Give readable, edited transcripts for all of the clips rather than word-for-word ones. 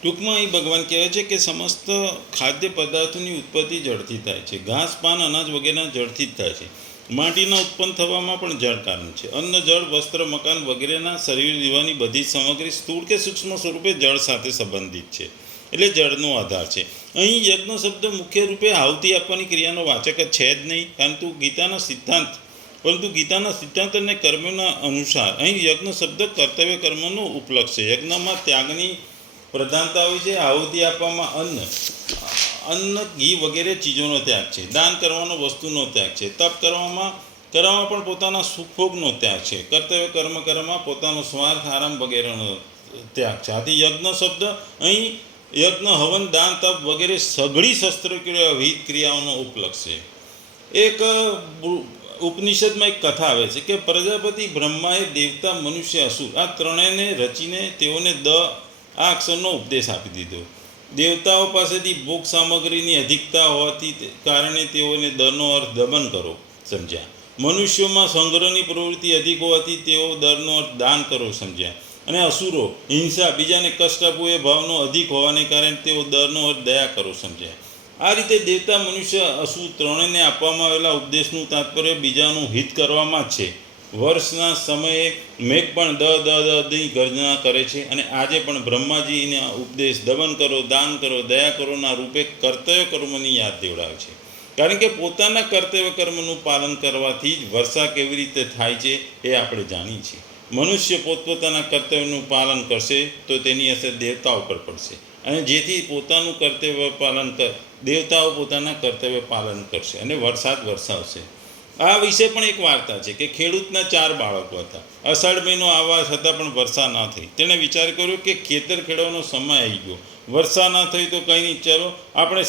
ટૂંકમાં અહીં ભગવાન કહે છે કે સમસ્ત ખાદ્ય પદાર્થોની ઉત્પત્તિ જળથી થાય છે. ઘાસ, પાન, અનાજ વગેરેના જળથી જ થાય છે. માટીના ઉત્પન્ન થવામાં પણ જળ કારણ છે. અન્ન, જળ, વસ્ત્ર, મકાન વગેરેના શરીર જીવવાની બધી જ સામગ્રી સ્થૂળ કે સૂક્ષ્મ સ્વરૂપે જળ સાથે સંબંધિત છે, એટલે જળનો આધાર છે. અહીં યજ્ઞ શબ્દ મુખ્ય રૂપે આહુતિ આપવાની ક્રિયાનો વાચક જ છે જ નહીં, પરંતુ ગીતાના સિદ્ધાંત અને કર્મના અનુસાર અહીં યજ્ઞ શબ્દ કર્તવ્ય કર્મનો ઉપલક્ષ છે. યજ્ઞમાં ત્યાગની પ્રધાનતા હોય છે. આહુતિ આપવામાં અન્ન, ઘી વગેરે ચીજોનો ત્યાગ છે. દાન કરવાનો વસ્તુનો ત્યાગ છે. તપ કરવામાં પણ પોતાના સુખભોગનો ત્યાગ છે. કર્તવ્ય કર્મ કરવામાં પોતાનો સ્વાર્થ, આરામ વગેરેનો ત્યાગ છે. આથી યજ્ઞ શબ્દ અહીં યજ્ઞ, હવન, દાન, તપ વગેરે સઘળી શસ્ત્રક્રિયા, વિહિત ક્રિયાઓનો ઉપલક્ષ છે. એક ઉપનિષદમાં એક કથા આવે છે કે પ્રજાપતિ બ્રહ્માએ દેવતા, મનુષ્ય, અસુર આ ત્રણેયને રચીને તેઓને આ અક્ષરનો ઉપદેશ આપી દીધો. દેવતાઓ પાસેથી ભોગ સામગ્રીની અધિકતા હોવાથી કારણે તેઓને દનો અર્થ દમન કરો સમજ્યા. મનુષ્યોમાં સંગ્રહની પ્રવૃત્તિ અધિક હોવાથી તેઓ દરનો અર્થ દાન કરો સમજ્યા. અને અસુરો હિંસા, બીજાને કષ્ટ આપવું એ ભાવનો અધિક હોવાને કારણે તેઓ દરનો અર્થ દયા કરો સમજ્યા. આ રીતે દેવતા, મનુષ્ય, અસુર ત્રણેયને આપવામાં આવેલા ઉપદેશનું તાત્પર્ય બીજાનું હિત કરવામાં જ છે. વર્ષના સમયે મેઘ પણ દ ગર્જના કરે છે અને આજે પણ બ્રહ્માજીના ઉપદેશ દમન કરો, દાન કરો, દયા કરોના રૂપે કર્તવ્ય કર્મની યાદ દેવડાવે છે. કારણ કે પોતાના કર્તવ્ય કર્મનું પાલન કરવાથી જ વર્ષા કેવી રીતે થાય છે એ આપણે જાણીએ છીએ. મનુષ્ય પોતપોતાના કર્તવ્યનું પાલન કરશે તો તેની અસર દેવતાઓ પર પડશે, અને જેથી પોતાનું કર્તવ્ય પાલન દેવતાઓ પોતાના કર્તવ્ય પાલન કરશે અને વરસાદ વરસાવશે. આ વિશે પણ એક વાર્તા છે કે ખેડૂતના 4 બાળકો હતા. અષાઢ મહિનો આવવા છતાં પણ વર્ષા ના થઈ. તેણે વિચાર કર્યો કે ખેતર ખેડવાનો સમય આવી ગયો, વર્ષા ના થઈ તો કંઈ નહીં, ચાલો આપણે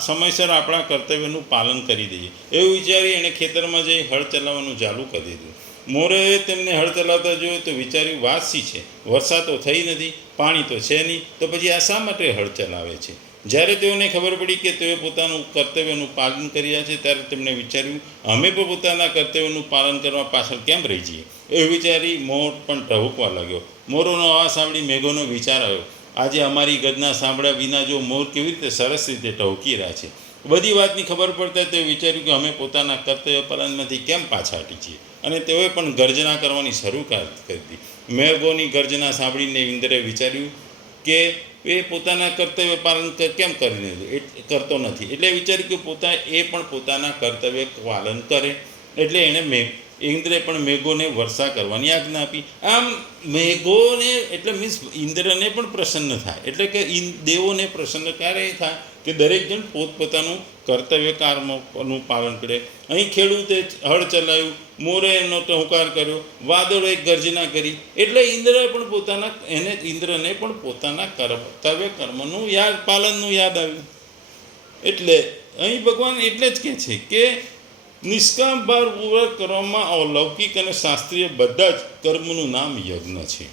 સમયસર આપણા કર્તવ્યનું પાલન કરી દઈએ. એવું વિચારી એણે ખેતરમાં જઈ હળ ચલાવવાનું ચાલુ કરી દીધું. મોરે તેમને હળ ચલાવતા જોયું તો વિચાર્યું, વાત શી છે, વર્ષા તો થઈ નથી, પાણી તો છે નહીં, તો પછી આ શા માટે હળ ચલાવે છે? જ્યારે તેઓને ખબર પડી કે તેઓ પોતાનું કર્તવ્યનું પાલન કર્યા છે ત્યારે તેમણે વિચાર્યું, અમે પણ પોતાના કર્તવ્યનું પાલન કરવા પાછળ કેમ રહી જઈએ? એવું વિચારી મોર પણ ટહુકવા લાગ્યો. મોરોનો અવાજ સાંભળી મેઘોનો વિચાર આવ્યો, આજે અમારી ગર્જના સાંભળ્યા વિના જો મોર કેવી રીતે સરસ રીતે ટહુકી રહ્યા છે. બધી વાતની ખબર પડતા તેઓ વિચાર્યું કે અમે પોતાના કર્તવ્ય પાલનમાંથી કેમ પાછા હટી છીએ, અને તેઓએ પણ ગર્જના કરવાની શરૂઆત કરી દીધી. મેઘોની ગર્જના સાંભળીને ઇન્દ્રએ વિચાર્યું કે એ પોતાના કર્તવ્ય પાલન કેમ કરતો નથી, એટલે વિચાર્યું કે એ પણ પોતાના કર્તવ્ય પાલન કરે. એટલે એણે ઇન્દ્રે પણ મેઘોને વર્ષા કરવાની આજ્ઞા આપી. આમ મેઘોને એટલે મીન્સ ઇન્દ્રને પણ પ્રસન્ન થાય, એટલે કે દેવોને પ્રસન્ન ક્યારે થાય કે દરેક જણ પોતપોતાનું કર્તવ્ય કર્મનું પાલન કરે. અહીં ખેડૂતે હળ ચલાવ્યું, મોરે એનો ટહુકાર કર્યો, વાદળોએ ગર્જના કરી, એટલે ઇન્દ્રને પણ પોતાના કર્તવ્ય કર્મનું પાલનનું યાદ આવ્યું. એટલે અહીં ભગવાન એટલે જ કહે છે કે નિષ્કામ ભારપૂર્વક કરવામાં અલૌકિક અને શાસ્ત્રીય બધા જ કર્મનું નામ યજ્ઞ છે.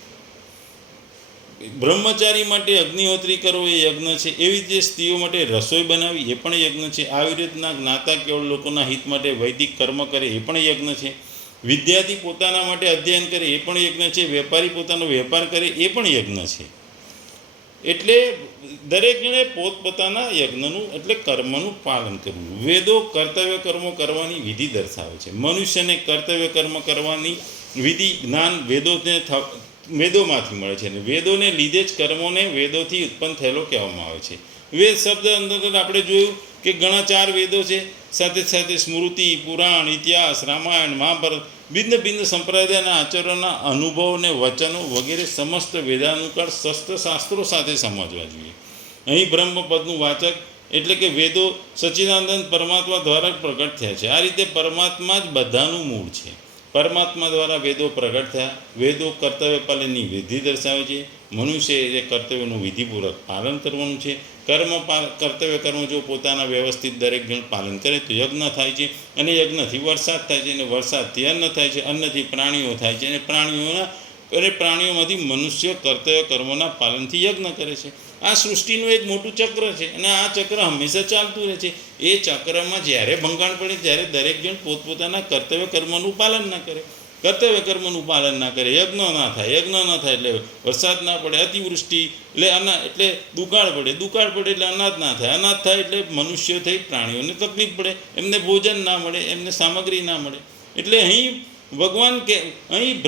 બ્રહ્મચારી માટે અગ્નિહોત્રી કરવો એ યજ્ઞ છે. એવી રીતે સ્ત્રીઓ માટે રસોઈ બનાવી એ પણ યજ્ઞ છે. આવી રીતના જ્ઞાતા કેવળ લોકોના હિત માટે વૈદિક કર્મ કરે એ પણ યજ્ઞ છે. વિદ્યાર્થી પોતાના માટે અધ્યયન કરે એ પણ યજ્ઞ છે. વેપારી પોતાનો વેપાર કરે એ પણ યજ્ઞ છે. એટલે દરેક જણે પોતપોતાના યજ્ઞનું એટલે કર્મનું પાલન કરવું. વેદો કર્તવ્ય કર્મો કરવાની વિધિ દર્શાવે છે. મનુષ્યને કર્તવ્ય કર્મ કરવાની વિધિ જ્ઞાન વેદોમાંથી મળે છે, અને વેદોને લીધે જ કર્મોને વેદોથી ઉત્પન્ન થયેલો કહેવામાં આવે છે. વેદ શબ્દ અંતર્ગત આપણે જોયું કે ઘણા 4 વેદો છે, સાથે સાથે સ્મૃતિ, પુરાણ, ઇતિહાસ, રામાયણ, મહાભારત, ભિન્ન સંપ્રદાયના આચરણના અનુભવો અને વચનો વગેરે સમસ્ત વેદાનુકાળ શાસ્ત્રો સાથે સમજવા જોઈએ. અહીં બ્રહ્મપદનું વાચક એટલે કે વેદો સચ્ચિદાનંદ પરમાત્મા દ્વારા પ્રગટ થયા છે. આ રીતે પરમાત્મા જ બધાનું મૂળ છે. પરમાત્મા દ્વારા વેદો પ્રગટ થયા. વેદો કર્તવ્ય પાલનની વિધિ દર્શાવે છે. મનુષ્ય એ કર્તવ્યનું વિધિપૂર્વક પાલન કરવાનું છે. કર્તવ્ય કર્મ જો પોતાના વ્યવસ્થિત દરેક જણ પાલન કરે તો યજ્ઞ થાય છે, અને યજ્ઞથી વરસાદ થાય છે, અને વરસાદથી અન્ન થાય છે, અન્નથી પ્રાણીઓ થાય છે, અને પ્રાણીઓમાંથી મનુષ્ય કર્તવ્ય કર્મોના પાલનથી યજ્ઞ કરે છે. આ સૃષ્ટિનું એક મોટું ચક્ર છે, અને આ ચક્ર હંમેશા ચાલતું રહે છે. એ ચક્રમાં જ્યારે ભંગાણ પડે ત્યારે દરેક જણ પોતપોતાના કર્તવ્ય કર્મનું પાલન ના કરે. કર્તવ્ય કર્મનું પાલન ના કરે, યજ્ઞ ના થાય, યજ્ઞ ના થાય એટલે વરસાદ ના પડે, અતિવૃષ્ટિ એટલે એટલે દુકાળ પડે, દુકાળ પડે એટલે અનાજ ના થાય, અનાજ થાય એટલે મનુષ્ય થઈ પ્રાણીઓને તકલીફ પડે, એમને ભોજન ના મળે, એમને સામગ્રી ના મળે. એટલે અહીં ભગવાન કે અહીં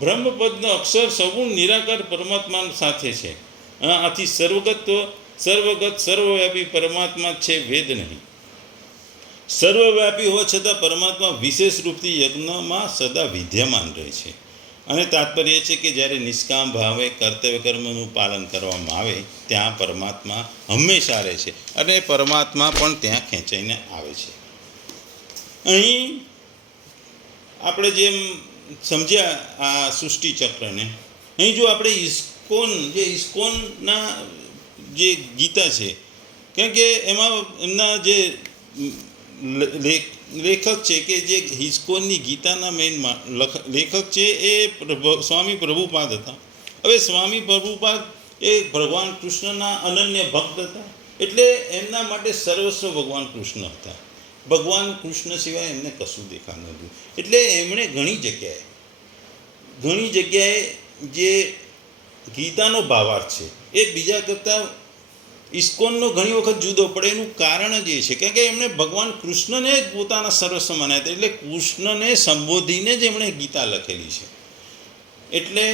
બ્રહ્મપદનો અક્ષર સગુણ નિરાકાર પરમાત્મા સાથે છે. આથી સર્વગત સર્વવ્યાપી પરમાત્મા છે, વેદ નહીં. સર્વવ્યાપી હોવા છતાં પરમાત્મા વિશેષ રૂપથી યજ્ઞમાં સદા વિદ્યમાન રહે છે. અને તાત્પર્ય છે કે જ્યારે નિષ્કામ ભાવે કર્તવ્ય કર્મનું પાલન કરવામાં આવે ત્યાં પરમાત્મા હંમેશા રહે છે અને પરમાત્મા પણ ત્યાં ખેંચાઈને આવે છે. અહીં આપણે જેમ સમજ્યા આ સૃષ્ટિ ચક્રને, અહીં જો આપણે ઇસ્કોનના જે ગીતા છે, કારણ કે એમાં એમના જે લેખક છે કે જે ઇસ્કોનની ગીતાના મેઇન લેખક છે એ સ્વામી પ્રભુપાદ હતા. હવે સ્વામી પ્રભુપાદ એ ભગવાન કૃષ્ણના અનન્ય ભક્ત હતા, એટલે એમના માટે સર્વસ્વ ભગવાન કૃષ્ણ હતા. ભગવાન કૃષ્ણ સિવાય એમને કશું દેખાતું નહોતું. એટલે એમણે ઘણી જગ્યાએ જે ગીતાનો ભાવાર્થ છે એ બીજા કરતાં ઇસ્કોનનો ઘણી વખત જુદો પડે. એનું કારણ જ એ છે કારણ કે એમણે ભગવાન કૃષ્ણને જ પોતાના સર્વસ્વ માન્યા હતા, એટલે કૃષ્ણને સંબોધીને જ એમણે ગીતા લખેલી છે. એટલે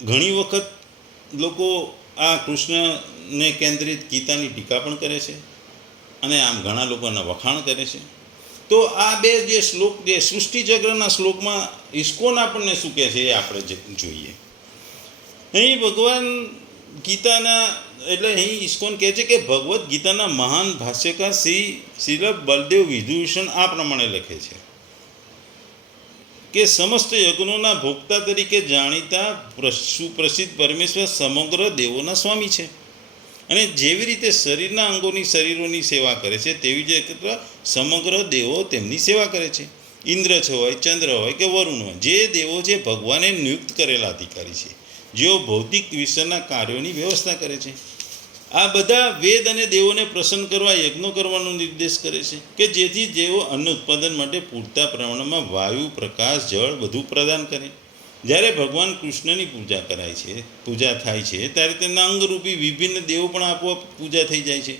ઘણી વખત લોકો આ કૃષ્ણને કેન્દ્રિત ગીતાની ટીકા પણ કરે છે અને આમ ઘણા લોકોના વખાણ કરે છે. તો આ બે જે શ્લોક, જે સૃષ્ટિચક્રના શ્લોકમાં ઇસ્કોન આપણને શું કહે છે એ આપણે જોઈએ. અહીં ભગવાન ગીતાના એટલે અહીં ઇસ્કોન કહે છે કે ભગવદ્ ગીતાના મહાન ભાષ્યકાર શ્રીલ બલદેવ વિભૂષણ આ પ્રમાણે લખે છે કે સમસ્ત યજ્ઞોના ભોક્તા તરીકે જાણીતા સુપ્રસિદ્ધ પરમેશ્વર સમગ્ર દેવોના સ્વામી છે. અને જેવી રીતે શરીરના અંગોની શરીરોની સેવા કરે છે તેવી જ રીતે સમગ્ર દેવો તેમની સેવા કરે છે. ઇન્દ્ર હોય, ચંદ્ર હોય કે વરુણ હોય, જે દેવો જે ભગવાને નિયુક્ત કરેલા અધિકારી છે, જેઓ ભૌતિક વિશ્વના કાર્યોની વ્યવસ્થા કરે છે. આ બધા વેદ અને દેવોને પ્રસન્ન કરવા યજ્ઞો કરવાનો નિર્દેશ કરે છે કે જેથી જેઓ અન્ન ઉત્પાદન માટે પૂરતા પ્રમાણમાં વાયુ, પ્રકાશ, જળ બધું પ્રદાન કરે. જ્યારે ભગવાન કૃષ્ણની પૂજા થાય છે ત્યારે તેના અંગરૂપી વિભિન્ન દેવો પણ આપોઆપ પૂજા થઈ જાય છે.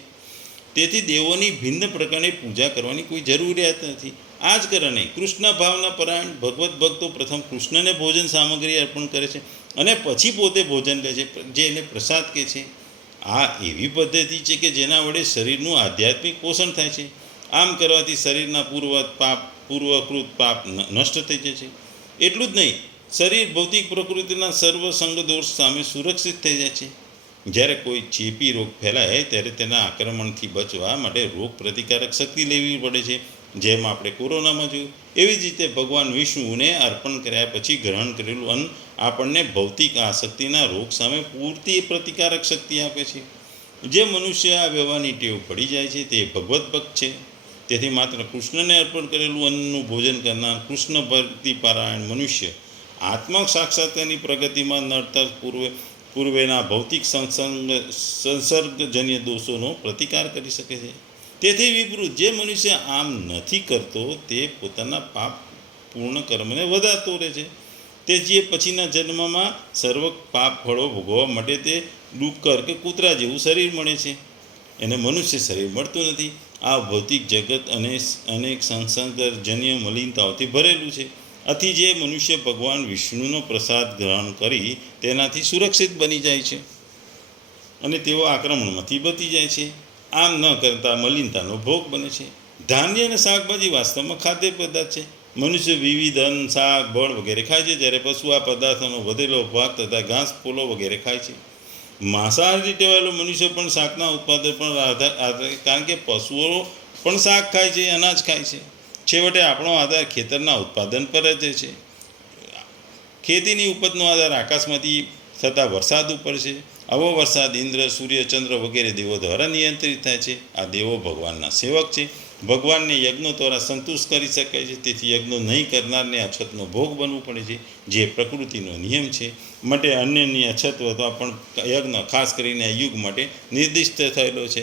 તેથી દેવોની ભિન્ન પ્રકારની પૂજા કરવાની કોઈ જરૂરિયાત નથી. આ જ કારણે કૃષ્ણ ભાવના પરાયણ ભગવત ભક્તો પ્રથમ કૃષ્ણને ભોજન સામગ્રી અર્પણ કરે છે અને પછી પોતે ભોજન લે છે, જે એને પ્રસાદ કહે છે. આ એવી પદ્ધતિ છે કે જેના વડે શરીરનું આધ્યાત્મિક પોષણ થાય છે. આમ કરવાથી શરીરના પૂર્વકૃત પાપ નષ્ટ થઈ જાય છે. એટલું જ નહીં, શરીર ભૌતિક પ્રકૃતિના સર્વ સંગ દોષ સામે સુરક્ષિત થઈ જાય છે. જ્યારે કોઈ ચેપી રોગ ફેલાય ત્યારે તેના આક્રમણથી બચવા માટે રોગ પ્રતિકારક શક્તિ લેવી પડે છે. જેમ આપણે કોરોનામાં જોયું, એવી જ રીતે ભગવાન વિષ્ણુને અર્પણ કર્યા પછી ગ્રહણ કરેલું અન્ન આપણને ભૌતિક આસક્તિના રોગ સામે પૂરતી પ્રતિકારક શક્તિ આપે છે. જે મનુષ્ય આ વ્યવહારની ટેવ પડી જાય છે તે ભગવત ભક્ત છે. તેથી માત્ર કૃષ્ણને અર્પણ કરેલું અન્નનું ભોજન કરનાર કૃષ્ણ ભક્તિ પારાયણ મનુષ્ય આત્મા સાક્ષાત્કારની પ્રગતિમાં નડતર પૂર્વેના ભૌતિક સંસર્ગજન્ય દોષોનો પ્રતિકાર કરી શકે છે. તેથી વિપરીત જે મનુષ્ય આમ નથી કરતો તે પોતાના પાપ પૂર્ણ કર્મને વધારતો રહે છે. તે જે પછીના જન્મમાં સર્વ પાપ ફળો ભોગવવા માટે તે ડુક્કર કે કૂતરા જેવું શરીર મળે છે, એને મનુષ્ય શરીર મળતું નથી. આ ભૌતિક જગત અનેક સંસર્ગજન્ય મલિનતાઓથી ભરેલું છે. આથી જે મનુષ્ય ભગવાન વિષ્ણુનો પ્રસાદ ગ્રહણ કરી તેનાથી સુરક્ષિત બની જાય છે અને તેઓ આક્રમણમાંથી બચી જાય છે. આમ ન કરતા મલિનતાનો ભોગ બને છે. ધાન્ય અને શાકભાજી વાસ્તવમાં ખાદ્ય પદાર્થ છે. મનુષ્ય વિવિધ અન્ન, શાક, બળ વગેરે ખાય છે, જ્યારે પશુ આ પદાર્થોનો વધેલો ભાગ તથા ઘાસ ફૂલો વગેરે ખાય છે. માંસાહારી ટેવાયેલો મનુષ્ય પણ શાકના ઉત્પાદન પણ કારણ કે પશુઓ પણ શાક ખાય છે, અનાજ ખાય છે. છેવટે આપણો આધાર ખેતરના ઉત્પાદન પર જ છે. ખેતીની ઉપજનો આધાર આકાશમાંથી થતા વરસાદ ઉપર છે. આવો વરસાદ ઇન્દ્ર, સૂર્ય, ચંદ્ર વગેરે દેવો દ્વારા નિયંત્રિત થાય છે. આ દેવો ભગવાનના સેવક છે. ભગવાનને યજ્ઞો દ્વારા સંતુષ્ટ કરી શકાય છે. તેથી યજ્ઞો નહીં કરનારને અછતનો ભોગ બનવું પડે છે, જે પ્રકૃતિનો નિયમ છે. માટે અન્યની અછત વધવા પણ યજ્ઞ ખાસ કરીને યુગ માટે નિર્દિષ્ટ થયેલો છે,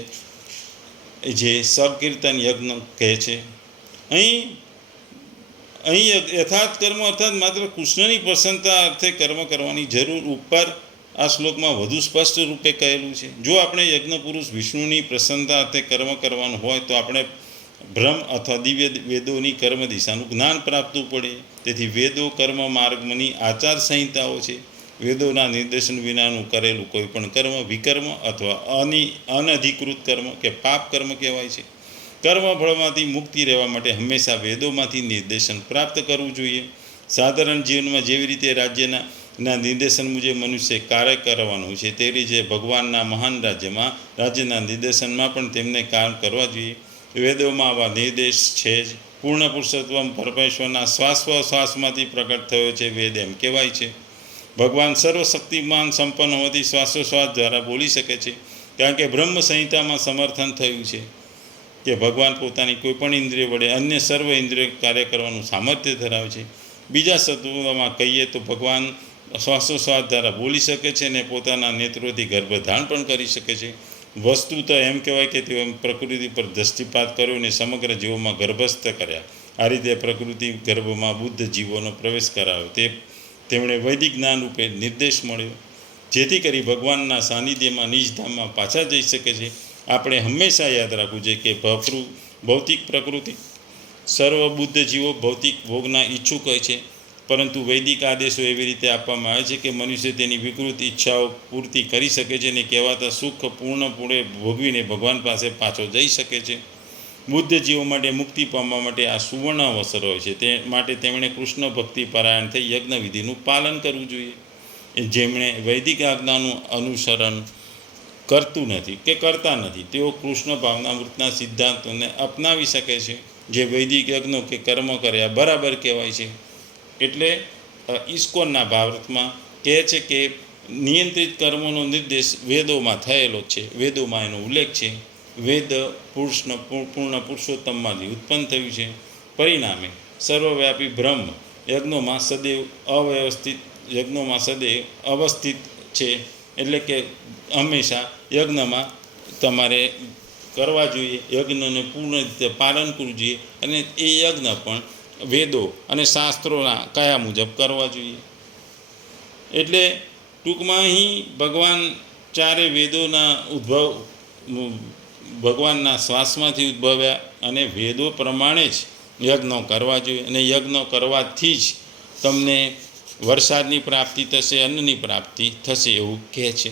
જે સકીર્તન યજ્ઞ કહે છે. અહીં અહીં યથાર્થ કર્મ અર્થાત માત્ર કૃષ્ણની પ્રસન્નતા અર્થે કર્મ કરવાની જરૂર ઉપર આ શ્લોકમાં વધુ સ્પષ્ટ રૂપે કહેલું છે. જો આપણે યજ્ઞ પુરુષ વિષ્ણુની પ્રસન્નતા અર્થે કર્મ કરવાનું હોય તો આપણે બ્રહ્મ અથવા દિવ્ય વેદોની કર્મ દિશાનું જ્ઞાન પ્રાપ્ત પડે. તેથી વેદો કર્મ માર્ગની આચાર સંહિતાઓ છે. વેદોના નિર્દેશન વિનાનું કરેલું કોઈ પણ કર્મ વિકર્મ અથવા અનધિકૃત કર્મ કે પાપ કર્મ કહેવાય છે. કર્મફળમાંથી મુક્તિ રહેવા માટે હંમેશા વેદોમાંથી નિર્દેશન પ્રાપ્ત કરવું જોઈએ. સાધારણ જીવનમાં જેવી રીતે રાજ્યના નિર્દેશન મુજબ મનુષ્ય કાર્ય કરવાનું છે તે રીતે ભગવાનના મહાન રાજ્યના નિર્દેશનમાં પણ તેમને કામ કરવા જોઈએ. વેદોમાં આવા નિર્દેશ છે જ. પૂર્ણ પુરુષોત્તમ પરમેશ્વરના શ્વાસોશ્વાસમાંથી પ્રગટ થયો છે વેદ એમ કહેવાય છે. ભગવાન સર્વશક્તિમાન સંપન્ન હોવાથી શ્વાસોશ્વાસ દ્વારા બોલી શકે છે, કારણ કે બ્રહ્મ સંહિતામાં સમર્થન થયું છે કે ભગવાન પોતાની કોઈપણ ઇન્દ્રિય વડે અન્ય સર્વ ઇન્દ્રિય કાર્ય કરવાનું સામર્થ્ય ધરાવે છે. બીજા શબ્દોમાં કહીએ તો ભગવાન શ્વાસોશ્વાસ દ્વારા બોલી શકે છે અને પોતાના નેત્રોથી ગર્ભધારણ પણ કરી શકે છે. વસ્તુ તો એમ કહેવાય કે તેઓ પ્રકૃતિ પર દૃષ્ટિપાત કર્યો અને સમગ્ર જીવોમાં ગર્ભસ્થ કર્યા. આ રીતે પ્રકૃતિ ગર્ભમાં બુદ્ધ જીવોનો પ્રવેશ કરાવ્યો. તેમણે વૈદિક જ્ઞાન રૂપે નિર્દેશ મળ્યો, જેથી કરી ભગવાનના સાનિધ્યમાં નિજધામમાં પાછા જઈ શકે છે. આપણે હંમેશા યાદ રાખવું જોઈએ કે ભૌતિક પ્રકૃતિ સર્વ બુદ્ધ જીવો ભૌતિક ભોગના ઈચ્છુક હોય છે, પરંતુ વૈદિક આદેશો એવી રીતે આપવામાં આવે છે કે મનુષ્ય તેની વિકૃત ઈચ્છાઓ પૂર્તિ કરી શકે છે અને કહેવાતા સુખ પૂર્ણપણે ભોગવીને ભગવાન પાસે પાછો જઈ શકે છે. બુદ્ધ જીવો માટે મુક્તિ પામવા માટે આ સુવર્ણ અવસર હોય છે. તે માટે તેમણે કૃષ્ણ ભક્તિ પરાયણ થઈ યજ્ઞ વિધિનું પાલન કરવું જોઈએ. જેમણે વૈદિક આજ્ઞાનું અનુસરણ કરતા નથી તેઓ કૃષ્ણ ભાવનામૃતના સિદ્ધાંતોને અપનાવી શકે છે, જે વૈદિક યજ્ઞો કે કર્મ કર્યા બરાબર કહેવાય છે. એટલે ઇસ્કોનના ભાવાર્થમાં કહે છે કે નિયંત્રિત કર્મોનો નિર્દેશ વેદોમાં થયેલો છે. વેદોમાં એનો ઉલ્લેખ છે. વેદ પૂર્ણ પુરુષોત્તમમાંથી ઉત્પન્ન થયું છે. પરિણામે સર્વવ્યાપી બ્રહ્મ યજ્ઞોમાં સદૈવ અવસ્થિત છે. એટલે કે હંમેશા યજ્ઞમાં તમારે કરવા જોઈએ, યજ્ઞને પૂર્ણ રીતે પાલન કરવું જોઈએ અને એ યજ્ઞ પણ વેદો અને શાસ્ત્રોના કયા મુજબ કરવા જોઈએ. એટલે ટૂંકમાં અહીં ભગવાન ચારે વેદોના ભગવાનના શ્વાસમાંથી ઉદ્ભવ્યા અને વેદો પ્રમાણે જ યજ્ઞો કરવા જોઈએ અને યજ્ઞો કરવાથી જ તમને વરસાદની પ્રાપ્તિ થશે, અન્નની પ્રાપ્તિ થશે એવું કહે છે.